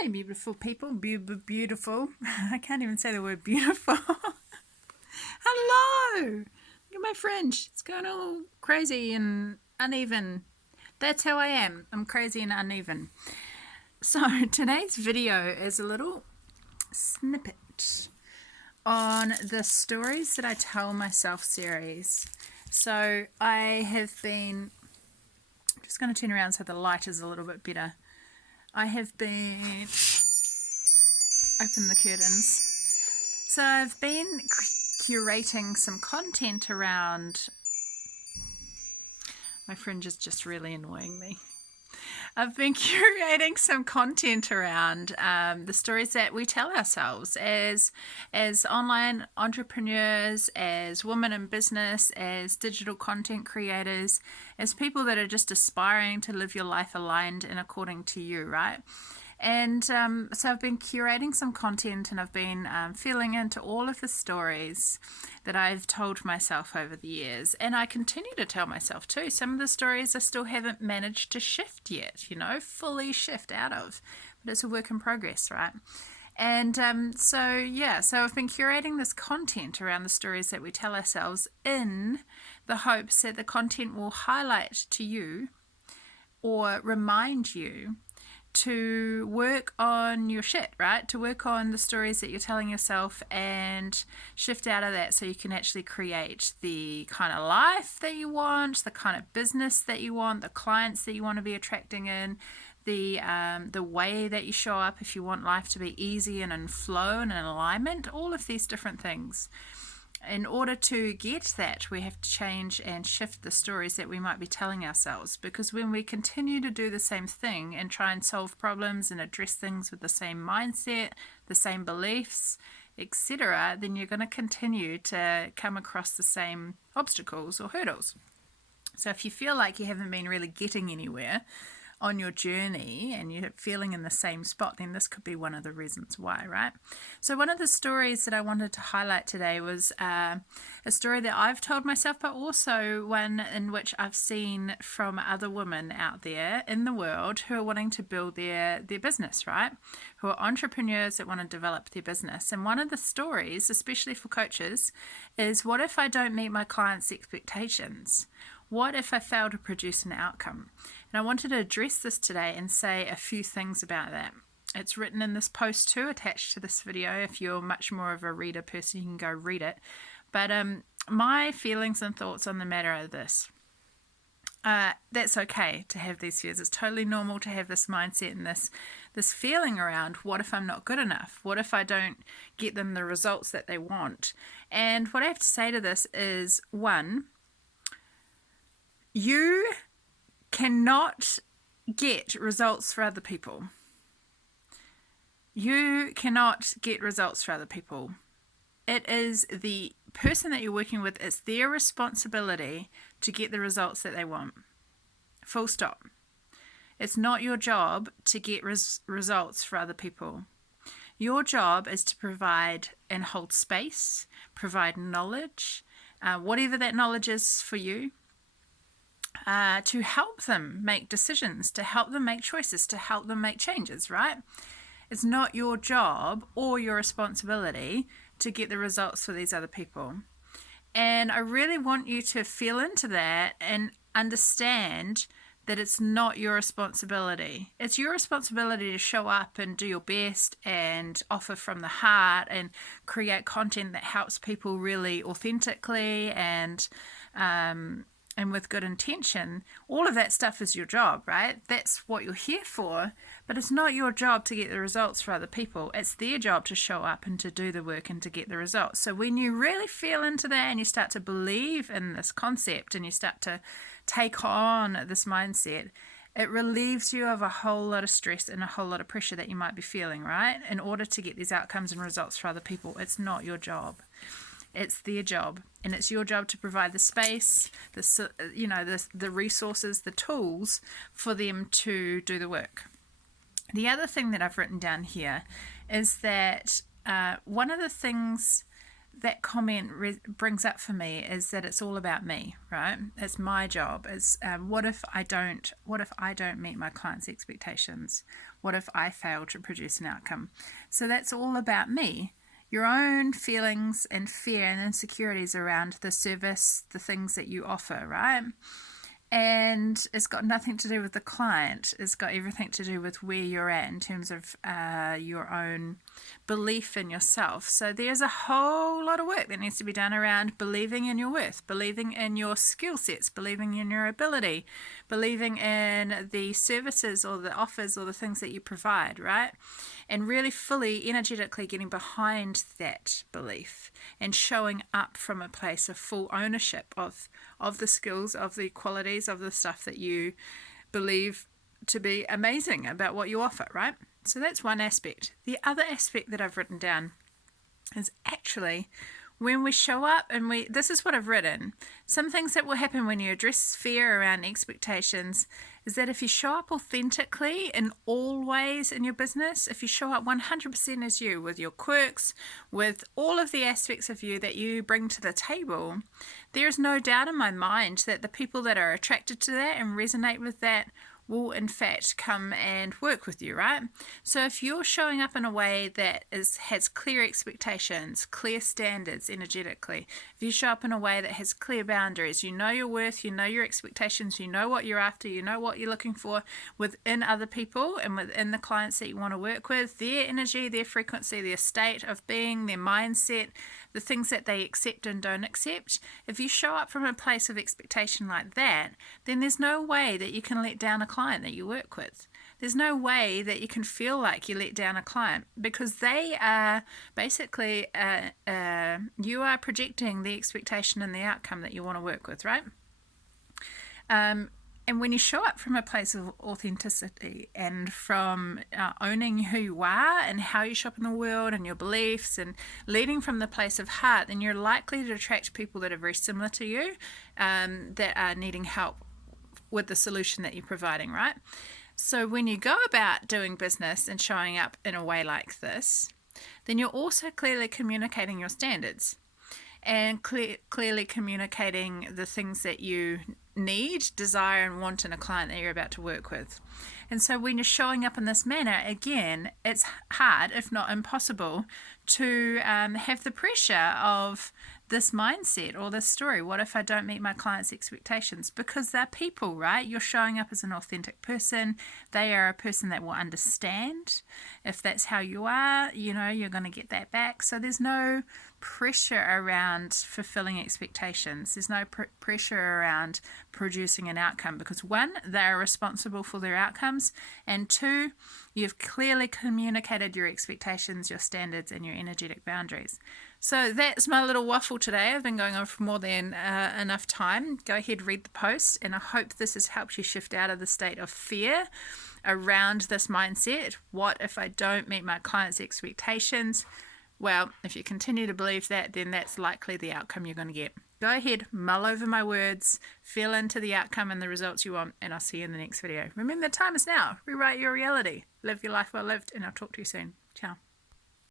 Hey, beautiful people, beautiful. I can't even say the word beautiful. Hello! Look at my fringe. It's going all crazy and uneven. That's how I am. I'm crazy and uneven. So today's video is a little snippet on the Stories That I Tell Myself series. So I have been, I'm just going to turn around so the light is a little bit better. I have been, open the curtains. So I've been curating some content around, my fringe is just really annoying me. I've been curating some content around the stories that we tell ourselves as online entrepreneurs, as women in business, as digital content creators, as people that are just aspiring to live your life aligned and according to you, right? And so I've been curating some content, and I've been feeling into all of the stories that I've told myself over the years. And I continue to tell myself too. Some of the stories I still haven't managed to shift yet, fully shift out of. But it's a work in progress, right? And so I've been curating this content around the stories that we tell ourselves in the hopes that the content will highlight to you or remind you to work on your shit, right? To work on the stories that you're telling yourself and shift out of that so you can actually create the kind of life that you want, the kind of business that you want, the clients that you want to be attracting in, the way that you show up if you want life to be easy and in flow and in alignment, all of these different things. In order to get that, we have to change and shift the stories that we might be telling ourselves, because when we continue to do the same thing and try and solve problems and address things with the same mindset, the same beliefs, etc., then you're going to continue to come across the same obstacles or hurdles. So if you feel like you haven't been really getting anywhere on your journey and you're feeling in the same spot, then this could be one of the reasons why, right? So one of the stories that I wanted to highlight today was a story that I've told myself, but also one in which I've seen from other women out there in the world who are wanting to build their business, right? Who are entrepreneurs that want to develop their business. And one of the stories, especially for coaches, is what if I don't meet my clients' expectations? What if I fail to produce an outcome? And I wanted to address this today and say a few things about that. It's written in this post too, attached to this video. If you're much more of a reader person, you can go read it. But my feelings and thoughts on the matter are this. That's okay to have these fears. It's totally normal to have this mindset and this feeling around, what if I'm not good enough? What if I don't get them the results that they want? And what I have to say to this is, one, you cannot get results for other people. You cannot get results for other people. It is the person that you're working with, it's their responsibility to get the results that they want. Full stop. It's not your job to get results for other people. Your job is to provide and hold space, provide knowledge, whatever that knowledge is for you, to help them make decisions, to help them make choices, to help them make changes, right? It's not your job or your responsibility to get the results for these other people. And I really want you to feel into that and understand that it's not your responsibility. It's your responsibility to show up and do your best and offer from the heart and create content that helps people really authentically and with good intention. All of that stuff is your job, right? That's what you're here for, but it's not your job to get the results for other people. It's their job to show up and to do the work and to get the results. So when you really feel into that and you start to believe in this concept and you start to take on this mindset, it relieves you of a whole lot of stress and a whole lot of pressure that you might be feeling, right? In order to get these outcomes and results for other people, it's not your job. It's their job, and it's your job to provide the space, the resources, the tools for them to do the work. The other thing that I've written down here is that one of the things that comment brings up for me is that it's all about me, right? It's my job. It's what if I don't meet my clients' expectations? What if I fail to produce an outcome? So that's all about me. Your own feelings and fear and insecurities around the service, the things that you offer, right? And it's got nothing to do with the client. It's got everything to do with where you're at in terms of your own belief in yourself. So there's a whole lot of work that needs to be done around believing in your worth, believing in your skill sets, believing in your ability, believing in the services or the offers or the things that you provide, right? And really fully, energetically getting behind that belief and showing up from a place of full ownership of the skills, of the qualities, of the stuff that you believe to be amazing about what you offer, right? So that's one aspect. The other aspect that I've written down is actually when we show up and this is what I've written. Some things that will happen when you address fear around expectations is that if you show up authentically in all ways in your business, if you show up 100% as you, with your quirks, with all of the aspects of you that you bring to the table, there's no doubt in my mind that the people that are attracted to that and resonate with that will in fact come and work with you, right? So if you're showing up in a way that has clear expectations, clear standards energetically, if you show up in a way that has clear boundaries, you know your worth, you know your expectations, you know what you're after, you know what you're looking for within other people and within the clients that you want to work with, their energy, their frequency, their state of being, their mindset, the things that they accept and don't accept. If you show up from a place of expectation like that, then there's no way that you can let down a client that you work with. There's no way that you can feel like you let down a client because they are basically, you are projecting the expectation and the outcome that you want to work with, right? And when you show up from a place of authenticity and from owning who you are and how you show up in the world and your beliefs and leading from the place of heart, then you're likely to attract people that are very similar to you, that are needing help with the solution that you're providing, right? So when you go about doing business and showing up in a way like this, then you're also clearly communicating your standards and clearly communicating the things that you need, desire, and want in a client that you're about to work with. And so when you're showing up in this manner, again, it's hard, if not impossible, to have the pressure of this mindset or this story. What if I don't meet my clients' expectations? Because they're people, right? You're showing up as an authentic person. They are a person that will understand. If that's how you are, you know, you're going to get that back. So there's no pressure around fulfilling expectations. There's no pressure around producing an outcome because one, they're responsible for their outcomes, and two, you've clearly communicated your expectations, your standards, and your energetic boundaries. So that's my little waffle today. I've been going on for more than enough time. Go ahead, read the post, and I hope this has helped you shift out of the state of fear around this mindset. What if I don't meet my clients' expectations? Well, if you continue to believe that, then that's likely the outcome you're going to get. Go ahead, mull over my words, feel into the outcome and the results you want, and I'll see you in the next video. Remember, the time is now. Rewrite your reality. Live your life well lived, and I'll talk to you soon. Ciao.